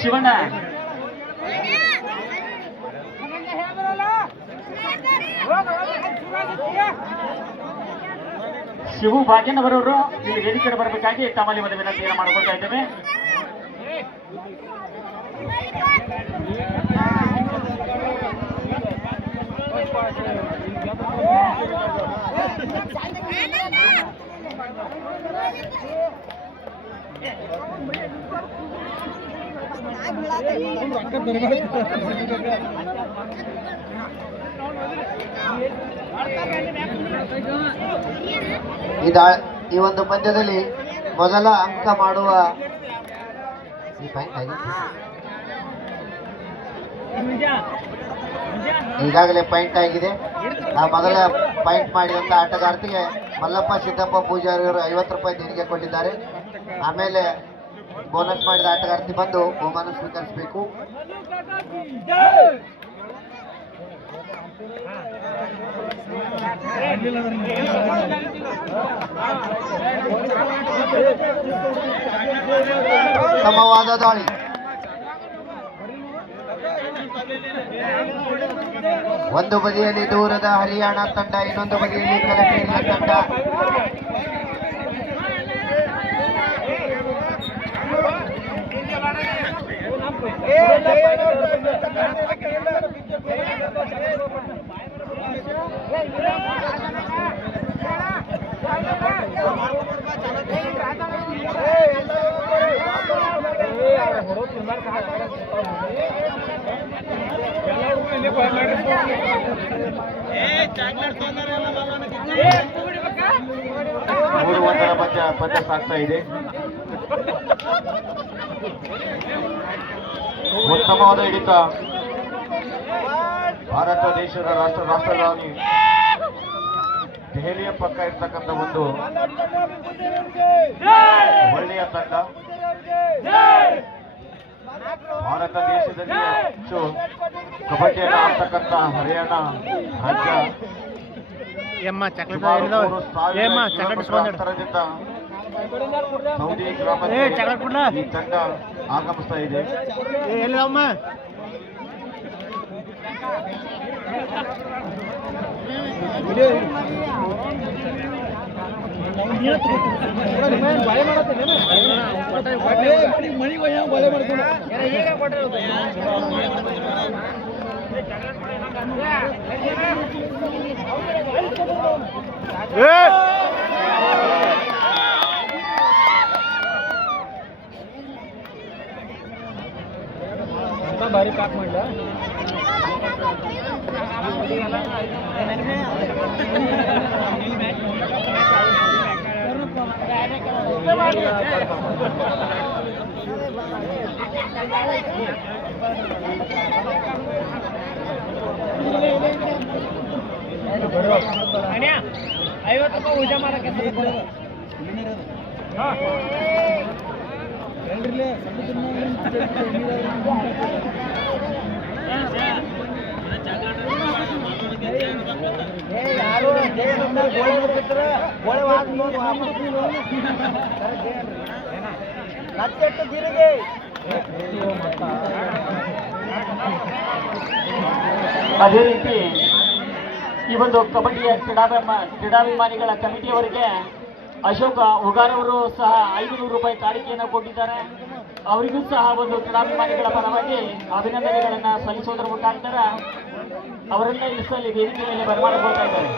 ಶಿವಣ್ಣ ಶಿವು ಭಾಗ್ಯನವರವರು ಇಲ್ಲಿ ವೇದಿಕೆ ಬರಬೇಕಾಗಿ ತಮ್ಮಲ್ಲಿ ಒಂದು ವಿನಂತಿಯನ್ನು ಮಾಡಿಕೊಳ್ತಾ ಇದ್ದೇವೆ. ಈ ಒಂದು ಪಂದ್ಯದಲ್ಲಿ ಮೊದಲ ಅಂಕ ಮಾಡುವ ಈಗಾಗಲೇ ಪಾಯಿಂಟ್ ಆಗಿದೆ. ಆ ಮೊದಲ ಪಾಯಿಂಟ್ ಮಾಡಿದಂತ ಆಟಗಾರ್ತಿಗೆ ಮಲ್ಲಪ್ಪ ಸಿದ್ದಪ್ಪ ಪೂಜಾರಿ ಅವರು 50 ರೂಪಾಯಿ ದೇಣಿಗೆ ಕೊಟ್ಟಿದ್ದಾರೆ. ಆಮೇಲೆ ಬೋನಸ್ ಮಾಡಿದ ಆಟಗಾರ್ತಿ ಬಂದು ಬಹುಮಾನ ಸ್ವೀಕರಿಸಬೇಕು. ಸಮವಾದ ದಾಳಿ. ಒಂದು ಬದಿಯಲ್ಲಿ ದೂರದ ಹರಿಯಾಣ ತಂಡ, ಇನ್ನೊಂದು ಬದಿಯಲ್ಲಿ ಕಲಕೇರಿಯ ತಂಡ. ಮೂರು ಒಂದರ ಪಂದ್ಯ ಸಾಗ್ತಾ ಇದೆ. ಉತ್ತಮವಾದ ಹಿಡಿತ. ಭಾರತ ದೇಶದ ರಾಷ್ಟ್ರಧಾನಿ ದೆಹಲಿಯ ಪಕ್ಕ ಇರ್ತಕ್ಕಂಥ ಒಂದು ಒಳ್ಳೆಯ ತಂಡ. ಭಾರತ ದೇಶದಲ್ಲಿ ಹೆಚ್ಚು ಕಬಡ್ಡಿಯನ್ನು ಆಡ್ತಕ್ಕಂಥ ಹರಿಯಾಣ ರಾಜ್ಯ ಅಂತರದಿಂದ ಸೌದಿ ಗ್ರಾಮದ ಈ ತಂಡ ಆಗಮಿಸ್ತಾ ಇದೆ. ಭಾರಿ ಪ್ಯಾಕ್ ಮಾಡ್ಲ ಅಣ್ಣ 50 ರೂಪಾಯಿ ಊಟ ಮಾಡಕ್ಕೆ ಅದೇ ರೀತಿ ಈ ಒಂದು ಕಬಡ್ಡಿಯ ಕ್ರೀಡಾಭಿಮಾನಿಗಳ ಕಮಿಟಿಯವರಿಗೆ ಅಶೋಕ ಉಗಾರವರು ಸಹ 500 ರೂಪಾಯಿ ಕಾಣಿಕೆಯನ್ನು ಕೊಟ್ಟಿದ್ದಾರೆ. ಅವರಿಗೂ ಸಹ ಒಂದು ಕ್ರೀಡಾಭಿಮಾನಿಗಳ ಪರವಾಗಿ ಅಭಿನಂದನೆಗಳನ್ನು ಸಲ್ಲಿಸುವುದರ ಮುಖಾಂತರ ಅವರನ್ನ ಇಲ್ಲಿ ವೇದಿಕೆ ಮೇಲೆ ಬರಮಾಡಿಕೊಳ್ತಾ ಇದ್ದಾರೆ.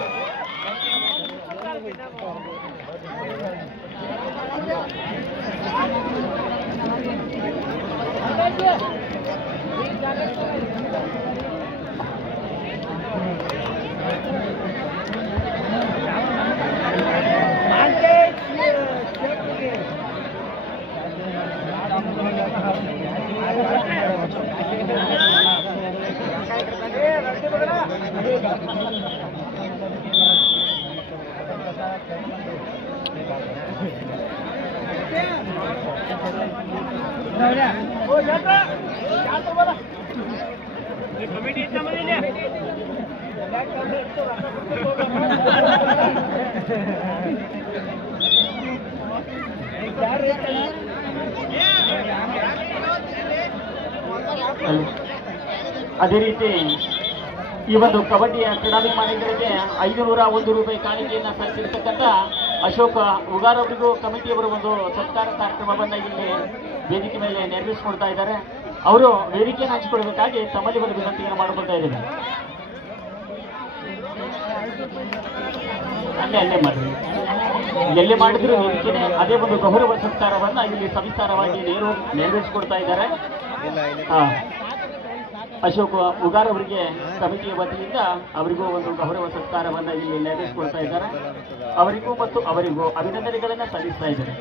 ಅದೇ ರೀತಿ ಈ ಒಂದು ಕಬಡ್ಡಿಯ ಕ್ರೀಡಾಭಿಮಾನಿಗಳಿಗೆ 501 ರೂಪಾಯಿ ಕಾಣಿಕೆಯನ್ನು ಸಲ್ಲಿಸಿರ್ತಕ್ಕಂಥ ಅಶೋಕ ಉಗಾರ್ ಅವರಿಗೂ ಕಮಿಟಿಯವರು ಒಂದು ಸತ್ಕಾರ ಕಾರ್ಯಕ್ರಮವನ್ನು ಇಲ್ಲಿ ವೇದಿಕೆ ಮೇಲೆ ನೆರವೇರಿಸಿಕೊಡ್ತಾ ಇದ್ದಾರೆ. ಅವರು ವೇದಿಕೆಯನ್ನು ಹಂಚಿಕೊಡಬೇಕಾಗಿ ತಮ್ಮಲ್ಲಿ ಒಂದು ವಿನಂತಿಯನ್ನು ಮಾಡಿಕೊಳ್ತಾ ಇದ್ದೇವೆ. ಅಲ್ಲೇ ಮಾಡ್ರಿ, ಎಲ್ಲಿ ಮಾಡಿದ್ರು ವೇದಿಕೆನೆ ಅದೇ ಒಂದು ಗೌರವ ಸತ್ಕಾರವನ್ನ ಇಲ್ಲಿ ಸವಿಸ್ತಾರವಾಗಿ ನೆರವೇರಿಸಿಕೊಡ್ತಾ ಇದ್ದಾರೆ. ಅಶೋಕ್ ಉಗಾರ್ ಅವರಿಗೆ ಕಮಿಟಿಯ ವತಿಯಿಂದ ಅವರಿಗೂ ಒಂದು ಗೌರವ ಸತ್ಕಾರವನ್ನ ಇಲ್ಲಿ ನೆರವೇರಿಸಿಕೊಡ್ತಾ ಇದ್ದಾರೆ. ಅವರಿಗೂ ಮತ್ತು ಅವರಿಗೂ ಅಭಿನಂದನೆಗಳನ್ನ ಸಲ್ಲಿಸ್ತಾ ಇದ್ದಾರೆ.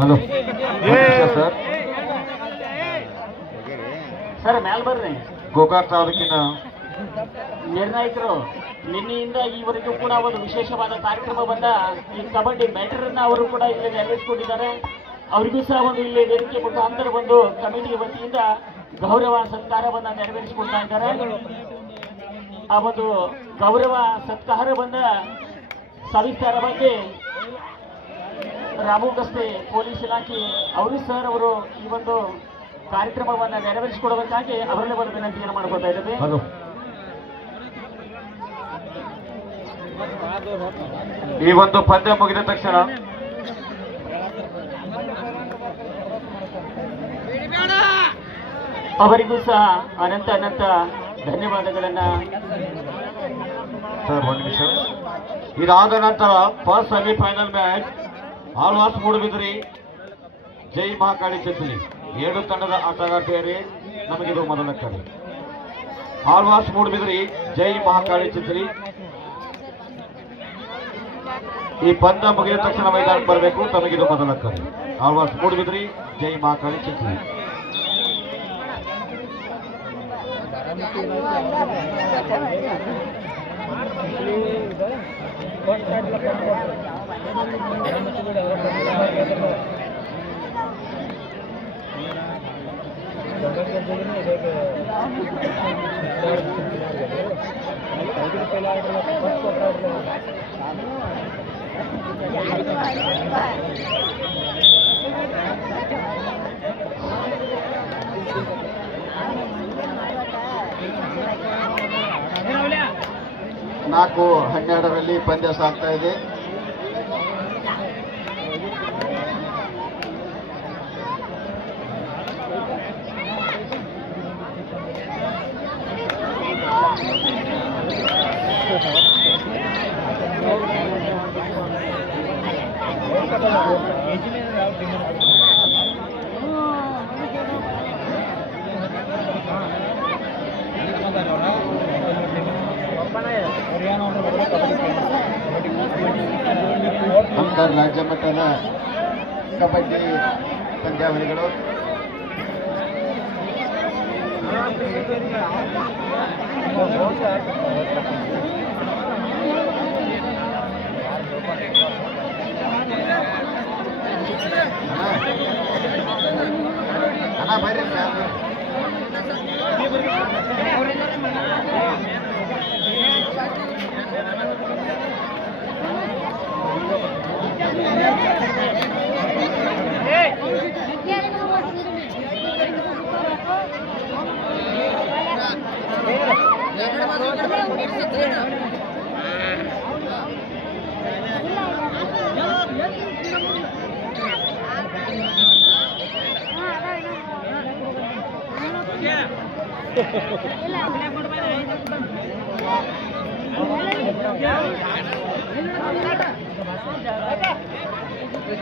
ಹಲೋ ಸರ್, ಸರ್ ಮ್ಯಾಲ್ ಬರ್ರಿ. ಗೋಕಾಕ್ ತಾಲೂಕಿನ ನಿರ್ಣಾಯಕರು ನಿನ್ನೆಯಿಂದ ಈವರೆಗೂ ಕೂಡ ಒಂದು ವಿಶೇಷವಾದ ಕಾರ್ಯಕ್ರಮವನ್ನ ಈ ಕಬಡ್ಡಿ ಮ್ಯಾಟರ್ ಅನ್ನ ಅವರು ಕೂಡ ಇಲ್ಲಿ ನೆರವೇರಿಸಿಕೊಂಡಿದ್ದಾರೆ. ಅವರಿಗೂ ಸಹ ಒಂದು ಇಲ್ಲಿ ವೇದಿಕೆ ಮುಖಾಂತರ ಒಂದು ಕಮಿಟಿ ವತಿಯಿಂದ ಗೌರವ ಸತ್ಕಾರವನ್ನ ನೆರವೇರಿಸಿಕೊಡ್ತಾ ಇದ್ದಾರೆ. ಆ ಒಂದು ಗೌರವ ಸತ್ಕಾರವನ್ನ ಸವಿಸ್ತಾರವಾಗಿ ರಾಮು ಗಸ್ತೆ ಪೊಲೀಸ್ ಇಲಾಖೆ ಅವರು ಸರ್ ಅವರು ಈ ಒಂದು ಕಾರ್ಯಕ್ರಮವನ್ನ ನೆರವೇರಿಸಿಕೊಡಬೇಕಾಗಿ ಅವರನ್ನೇ ಒಂದು ವಿನಂತಿಯನ್ನು ಮಾಡ್ಕೊಳ್ತಾ ಇದ್ದೇವೆ. ಈ ಒಂದು ಪಂದ್ಯ ಮುಗಿದ ತಕ್ಷಣ ಅವರಿಗೂ ಸಹ ಅನಂತ ಅನಂತ ಧನ್ಯವಾದಗಳನ್ನ. ಸರ್ ಒಂದು ನಿಮಿಷ. ಇದಾದ ನಂತರ first semifinal match Alva's Moodbidri Jai Mahakali Chinchali 2 ತಂಡದ ಆಟಗಾರ್ತಿಯರೇ ನಮಗಿದು ಮೊದಲ ಕರೆ. ಆಳ್ವಾಸ್ ಮೂಡುಬಿದಿರೆ ಜೈ ಮಹಾಕಾಳಿ ಚಿಂಚಲಿ ಈ ಪಂದ್ಯ ಮುಗಿದ ತಕ್ಷಣ ಮೈದಾನಕ್ಕೆ ಬರಬೇಕು. ತಮಗಿದು ಮೊದಲ ಕರೆ. ಆಳ್ವಾಸ್ ಮೂಡುಬಿದಿರೆ ಜೈ ಮಹಾಕಾಳಿ ಚಿಂಚಲಿ. ನಾಲ್ಕು 12ರಲ್ಲಿ ಪಂದ್ಯ ಸಾಗ್ತಾ ಇದೆ. ರಾಜ್ಯ ಮಟ್ಟದ ಕಬಡ್ಡಿ ಪಂದ್ಯಾವಳಿಗಳು ಅಣ್ಣ ಬರ್ರಿ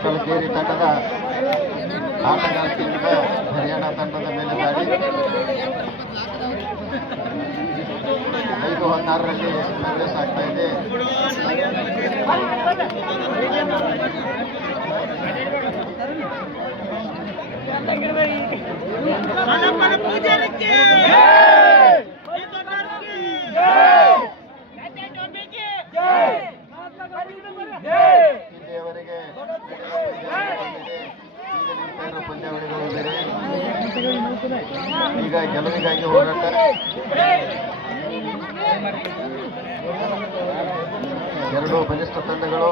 ಕಲಕೇರಿ ತಂಡದ ಆಟಗಾರ್ತಿಯಿಂದ ಹರಿಯಾಣ ತಂಡದ ಮೇಲೆ ದಾಳಿ 5-16ರಲ್ಲಿ ಕಾಂಗ್ರೆಸ್ ಆಗ್ತಾ ಇದೆ. ಇಲ್ಲಿಯವರೆಗೆ ಪಂದ್ಯಾವಳಿಗಳು ಬೇರೆ. ಈಗ ಗೆಲುವಿಗಾಗಿ ಹೋರಾಟ. ಎರಡು ಬಲಿಷ್ಠ ತಂಡಗಳು.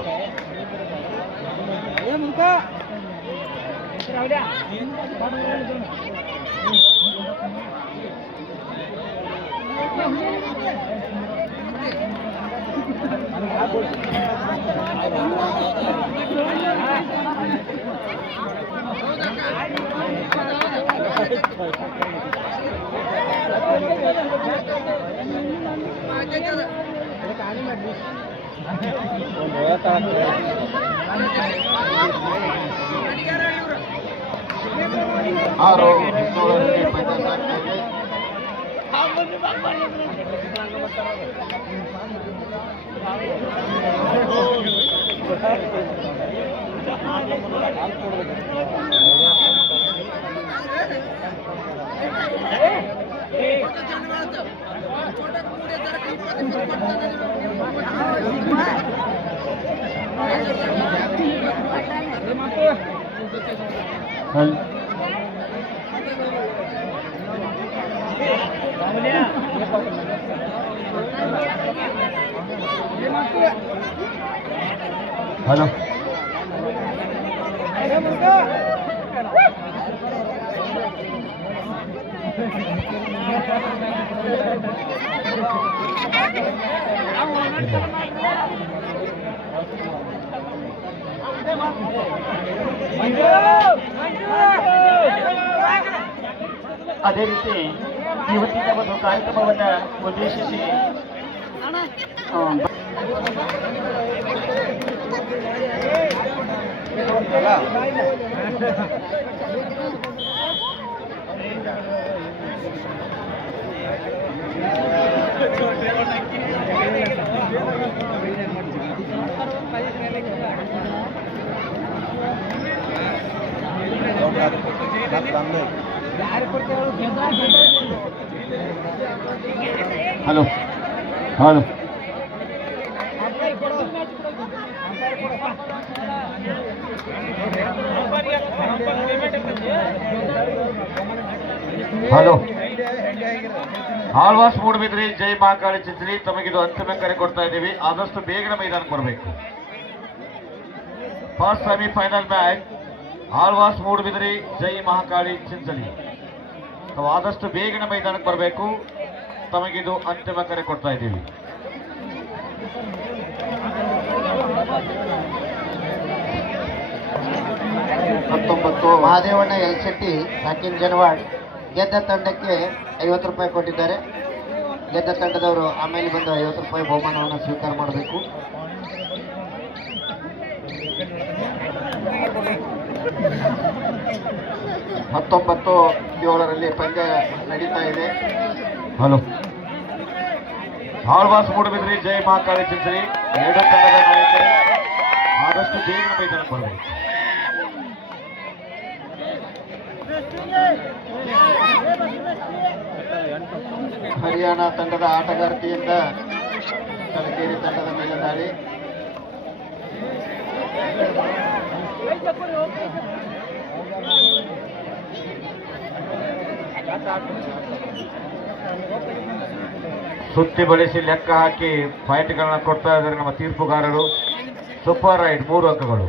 ಆರು ಇನ್ನೂರರಲ್ಲಿ ಪಂದ್ಯ ಸಾಗ್ತಾ ಇದೆ. ಹಲೋ ಅದೇ ರೀತಿ ಇವತ್ತಿನ ಒಂದು ಕಾರ್ಯಕ್ರಮವನ್ನ ಉದ್ದೇಶಿಸಿ hello hello hello Alva's Moodbidri Jai Mahakali Chinchali ತಮಗಿದು ಅಂತಿಮ ಕರೆ ಕೊಡ್ತಾ ಇದ್ದೀವಿ. ಆದಷ್ಟು ಬೇಗನೆ ಮೈದಾನಕ್ಕೆ ಬರಬೇಕು. First semifinal match Alva's Moodbidri Jai Mahakali Chinchali. ತಾವು ಆದಷ್ಟು ಬೇಗನೆ ಮೈದಾನಕ್ಕೆ ಬರಬೇಕು. ತಮಗಿದು ಅಂತಿಮ ಕರೆ ಕೊಡ್ತಾ ಇದ್ದೀವಿ. ಮಹಾದೇವಣ್ಣ ಯಲಶೆಟ್ಟಿ ಸಾಕಿನ್ ಜನವಾಡ್ ಗೆದ್ದ ತಂಡಕ್ಕೆ 50 ರೂಪಾಯಿ ಕೊಟ್ಟಿದ್ದಾರೆ. ಗೆದ್ದ ತಂಡದವರು ಆಮೇಲೆ ಬಂದು 50 ರೂಪಾಯಿ ಬಹುಮಾನವನ್ನು ಸ್ವೀಕಾರ ಮಾಡಬೇಕು. ಹತ್ತೊಂಬತ್ತು 7ರಲ್ಲಿ ಪಂದ್ಯ ನಡೀತಾ ಇದೆ. ಹಲೋ ಆಳ್ವಾಸ್ ಮೂಡಬಿದ್ರಿ ಜೈ ಮಹಾಕಾಳಿ ಚಿಂಚಲಿ ಎರಡು ತಂಡದ ನಾಯಕರು ಆದಷ್ಟು ಬೇಗನೆ ಮೈದಾನಕ್ಕೆ ಬರಬೇಕು. ಹರಿಯಾಣ ತಂಡದ ಆಟಗಾರ್ತಿಯಿಂದ ಕಲಕೇರಿ ತಂಡದ ಮೇಲೆ ದಾಳಿ. ಸುತ್ತಿ ಬಳಸಿ ಲೆಕ್ಕ ಹಾಕಿ ಫೈಟ್ಗಳನ್ನ ಕೊಡ್ತಾ ಇದ್ದಾರೆ ನಮ್ಮ ತೀರ್ಪುಗಾರರು. ಸೂಪರ್ ರೈಡ್ 3 ಅಂಕಗಳು.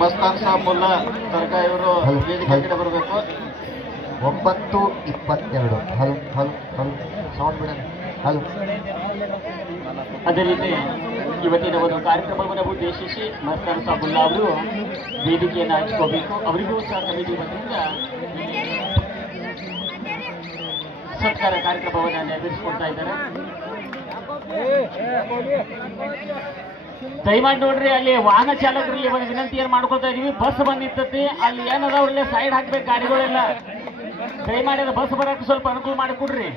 ಮಸ್ತಾನ್ ಸಾಬ್ ಮುಲ್ಲಾ ತರ್ಕಾ ಇವರು ವೇದಿಕೆ ಕಡೆ ಬರಬೇಕು. 9:22. ಹಲ್ ಹಲ್ ಹಲ್ ಸೌಂಡ್ ಬಿಡ. ಹಲ್ ಅದೇ ರೀತಿ ಇವತ್ತಿನ ಒಂದು ಕಾರ್ಯಕ್ರಮವನ್ನು ಉದ್ದೇಶಿಸಿ ಮಸ್ತಾನ್ ಸಾಬುಲ್ಲಾ ಅವರು ವೇದಿಕೆಯನ್ನು ಹಂಚ್ಕೋಬೇಕು. ಅವರಿಗೂ ಸಹ ಕಮಿಟಿ ವತಿಯಿಂದ ಸತ್ಕಾರ ಕಾರ್ಯಕ್ರಮವನ್ನು ನೆರವೇರಿಸಿಕೊಡ್ತಾ ಇದ್ದಾರೆ. ದಯಮಾಡಿ ನೋಡ್ರಿ, ಅಲ್ಲಿ ವಾಹನ ಚಾಲಕರಲ್ಲಿ ಒಂದು ವಿನಂತಿಯನ್ನು ಮಾಡ್ಕೊಳ್ತಾ ಇದೀವಿ. ಬಸ್ ಬಂದ್ ನಿಂತತಿ, ಅಲ್ಲಿ ಏನದ ಅವ್ರಲ್ಲೇ ಸೈಡ್ ಹಾಕ್ಬೇಕು ಗಾಡಿಗಳೆಲ್ಲ. ದಯಮಾಡಿ ಅದು ಬಸ್ ಬರಕ್ಕೆ ಸ್ವಲ್ಪ ಅನುಕೂಲ ಮಾಡಿಕೊಡ್ರಿ.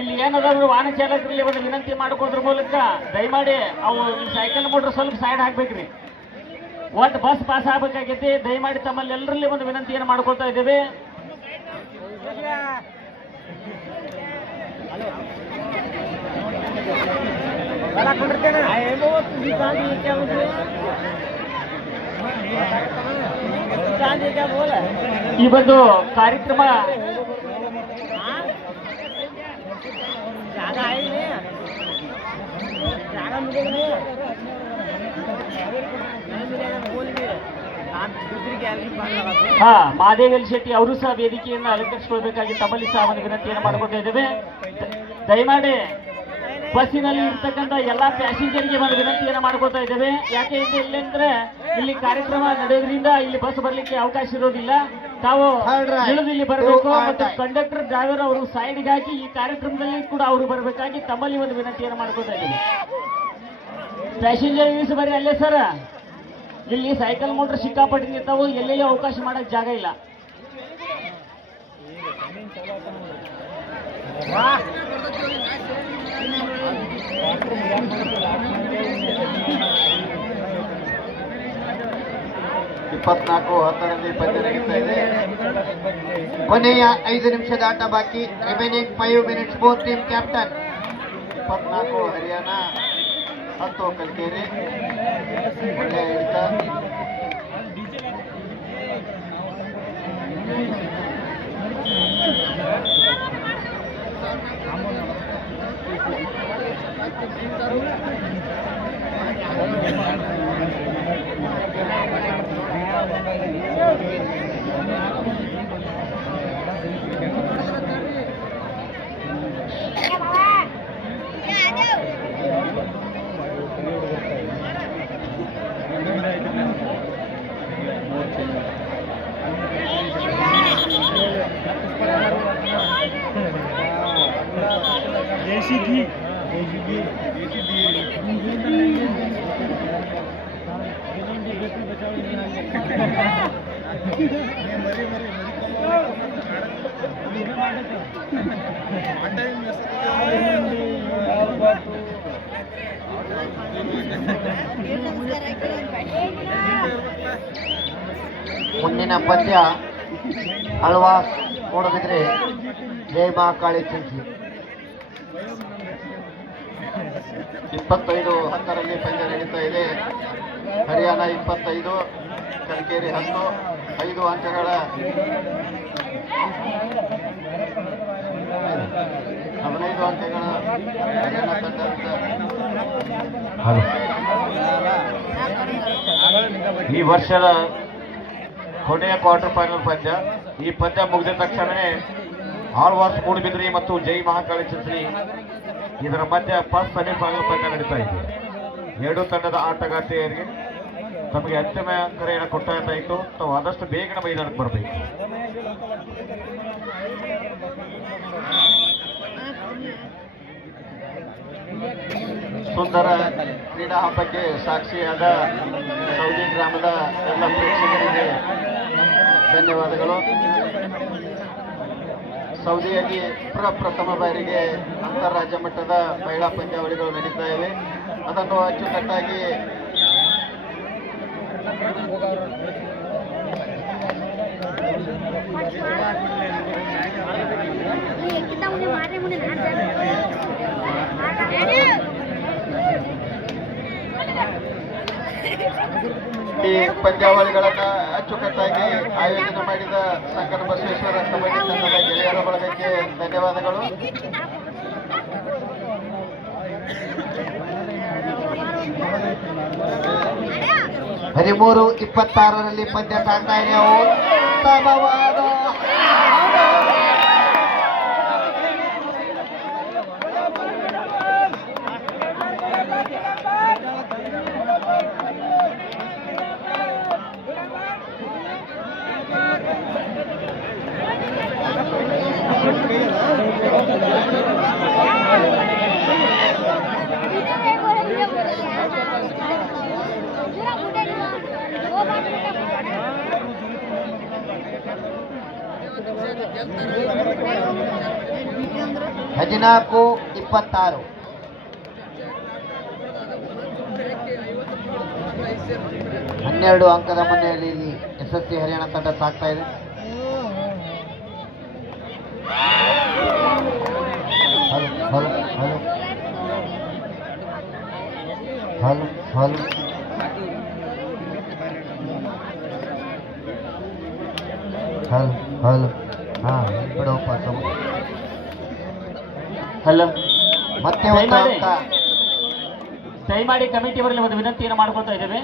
ಇಲ್ಲಿ ಏನದಾದ್ರು ವಾಹನ ಚಾಲಕರಲ್ಲಿ ಒಂದು ವಿನಂತಿ ಮಾಡ್ಕೊಳ್ರ ಮೂಲಕ ದಯಮಾಡಿ ಅವು ಸೈಕಲ್ ಮೋಟ್ರ್ ಸ್ವಲ್ಪ ಸೈಡ್ ಹಾಕ್ಬೇಕ್ರಿ. ಒಟ್ಟು ಬಸ್ ಪಾಸ್ ಆಗ್ಬೇಕಾಗೈತಿ. ದಯಮಾಡಿ ತಮ್ಮಲ್ಲಿ ಎಲ್ಲರಲ್ಲಿ ಒಂದು ವಿನಂತಿಯನ್ನು ಮಾಡ್ಕೊಳ್ತಾ ಇದ್ದೇವೆ. क्या बोला ಈ ಒಂದು ಕಾರ್ಯಕ್ರಮ जागा आहे नाही जागा मिळेल नाही मिळेल बोल दुसरी गॅलरी बांधला ಹಾ ಮಹಾದೇವ್ ಎಲ್ ಶೆಟ್ಟಿ ಅವರು ಸಹ ವೇದಿಕೆಯನ್ನು ಅಲಂಕರಿಸಿಕೊಳ್ಬೇಕಾಗಿ ತಮ್ಮಲ್ಲಿ ಸಹ ಒಂದು ವಿನಂತಿಯನ್ನು ಮಾಡ್ಕೊತಾ ಇದ್ದೇವೆ. ದಯಮಾಡಿ ಬಸ್ಸಿನಲ್ಲಿ ಇರ್ತಕ್ಕಂಥ ಎಲ್ಲಾ ಪ್ಯಾಸೆಂಜರ್ಗೆ ಒಂದು ವಿನಂತಿಯನ್ನು ಮಾಡ್ಕೊತಾ ಇದ್ದೇವೆ. ಯಾಕೆ ಇಲ್ಲಂದ್ರೆ ಇಲ್ಲಿ ಕಾರ್ಯಕ್ರಮ ನಡೆಯೋದ್ರಿಂದ ಇಲ್ಲಿ ಬಸ್ ಬರ್ಲಿಕ್ಕೆ ಅವಕಾಶ ಇರೋದಿಲ್ಲ. ತಾವು ಇಳಿದು ಇಲ್ಲಿ ಬರಬೇಕು ಮತ್ತು ಕಂಡಕ್ಟರ್ ಡ್ರೈವರ್ ಅವರು ಸೈಡ್ಗೆ ಹಾಕಿ ಈ ಕಾರ್ಯಕ್ರಮದಲ್ಲಿ ಕೂಡ ಅವರು ಬರಬೇಕಾಗಿ ತಮ್ಮಲ್ಲಿ ಒಂದು ವಿನಂತಿಯನ್ನು ಮಾಡ್ಕೊತಾ ಇದ್ದೇವೆ. ಪ್ಯಾಸೆಂಜರ್ ಇಳಿಸಿ ಬರ್ರಿ ಅಲ್ಲೇ ಸರ್. ಇಲ್ಲಿ ಸೈಕಲ್ ಮೋಟರ್ ಸಿಕ್ಕಾಪಟ್ಟಿ ನಿಂತಾವು, ಎಲ್ಲೆಲ್ಲಿ ಅವಕಾಶ ಮಾಡಕ್ ಜಾಗ ಇಲ್ಲ. ಇಪ್ಪತ್ನಾಲ್ಕು 10ರಲ್ಲಿ ಪಂದ್ಯ ನಡೀತಾ ಇದೆ. ಕೊನೆಯ 5 ನಿಮಿಷದ ಆಟ ಬಾಕಿ. Remaining 5 minutes. Both team captain. 24 Haryana, 10 Kalkeri. ಒಳ್ಳೆಯ ಹಿಡಿತ. ಮುಂದಿನ ಪಂದ್ಯ ಅಳ್ವಾಸ್ ಮೂಡಬಿದ್ರೆ ಜೈ ಮಹಾಕಾಳಿ ಚಿಂಚಿ. 25-10ರಲ್ಲಿ ಪಂದ್ಯ ನಡೀತಾ ಇದೆ. ಹರಿಯಾಣ 25, ಕಲ್ಕೇರಿ 10. 5 ಅಂಕಗಳ 15 ಅಂಕಗಳ ಹರಿಯಾಣ ತಂಡ. ಈ ವರ್ಷದ ಕೊನೆಯ ಕ್ವಾರ್ಟರ್ ಫೈನಲ್ ಪಂದ್ಯ. ಈ ಪಂದ್ಯ ಮುಗಿದ ತಕ್ಷಣವೇ ಆಳ್ವಾಸ್ ಮೂಡುಬಿದ್ರಿ ಮತ್ತು ಜೈ ಮಹಾಕಾಳಿ ಚಿಂಚಣಿ ಇದರ ಮಧ್ಯೆ ಫಸ್ಟ್ ಸೆಮಿಫೈನಲ್ ಪಂದ್ಯ ನಡೀತಾ ಇದೆ. 2 ತಂಡದ ಆಟಗಾರ್ತಿಯರಿಗೆ ತಮಗೆ ಅಂತಿಮ ಕರೆಯನ್ನು ಕೊಟ್ಟಾಯಿತು. ತಾವು ಆದಷ್ಟು ಬೇಗನೆ ಮೈದಾನಕ್ಕೆ ಬರಬೇಕು. ಸುಂದರ ಕ್ರೀಡಾ ಹಬ್ಬಕ್ಕೆ ಸಾಕ್ಷಿಯಾದ ಸೌದಿ ಗ್ರಾಮದ ಎಲ್ಲ ಪ್ರೇಕ್ಷಕರಿಗೆ ಧನ್ಯವಾದಗಳು. ಸೌದಿಯಲ್ಲಿ ಪ್ರಪ್ರಥಮ ಬಾರಿಗೆ ಅಂತಾರಾಜ್ಯ ಮಟ್ಟದ ಮಹಿಳಾ ಪಂದ್ಯಾವಳಿಗಳು ನಡೀತಾ ಇವೆ. ಅದನ್ನು ಅಚ್ಚುಕಟ್ಟಾಗಿ ಈ ಪಂದ್ಯಾವಳಿಗಳನ್ನು ಅಚ್ಚುಕಟ್ಟಾಗಿ ಆಯೋಜನೆ ಮಾಡಿದ ಸಂಕಟ ಬಸವೇಶ್ವರ ಕಬಡ್ಡಿ ತಂಡದ ಗೆಳೆಯರ ಬಳಗಕ್ಕೆ ಧನ್ಯವಾದಗಳು. ಹದಿಮೂರು 26ರಲ್ಲಿ ಪಂದ್ಯ ಸಾಗ್ತಾ ಇದೆ. ಉತ್ತಮವಾದ ಹದಿನಾಲ್ಕು 26. ಹನ್ನೆರಡು ಅಂಕದ ಮನೆಯಲ್ಲಿ SSC ಹರಿಯಾಣ ತಂಡ ಸಾಗ್ತಾ ಇದೆ. ಹಲೋ ಹಲ್ ಹಲ್ ಹಾಂ ಬಿಡಪ್ಪ ಹಲೋ ಮತ್ತೆ ಒಂದು ದಯಮಾಡಿ ಅಂಕ ದಯಮಾಡಿ ಕಮಿಟಿ ಅವರಲ್ಲಿ ಒಂದು ವಿನಂತಿಯನ್ನು ಮಾಡ್ಕೊಳ್ತಾ ಇದ್ದೇವೆ.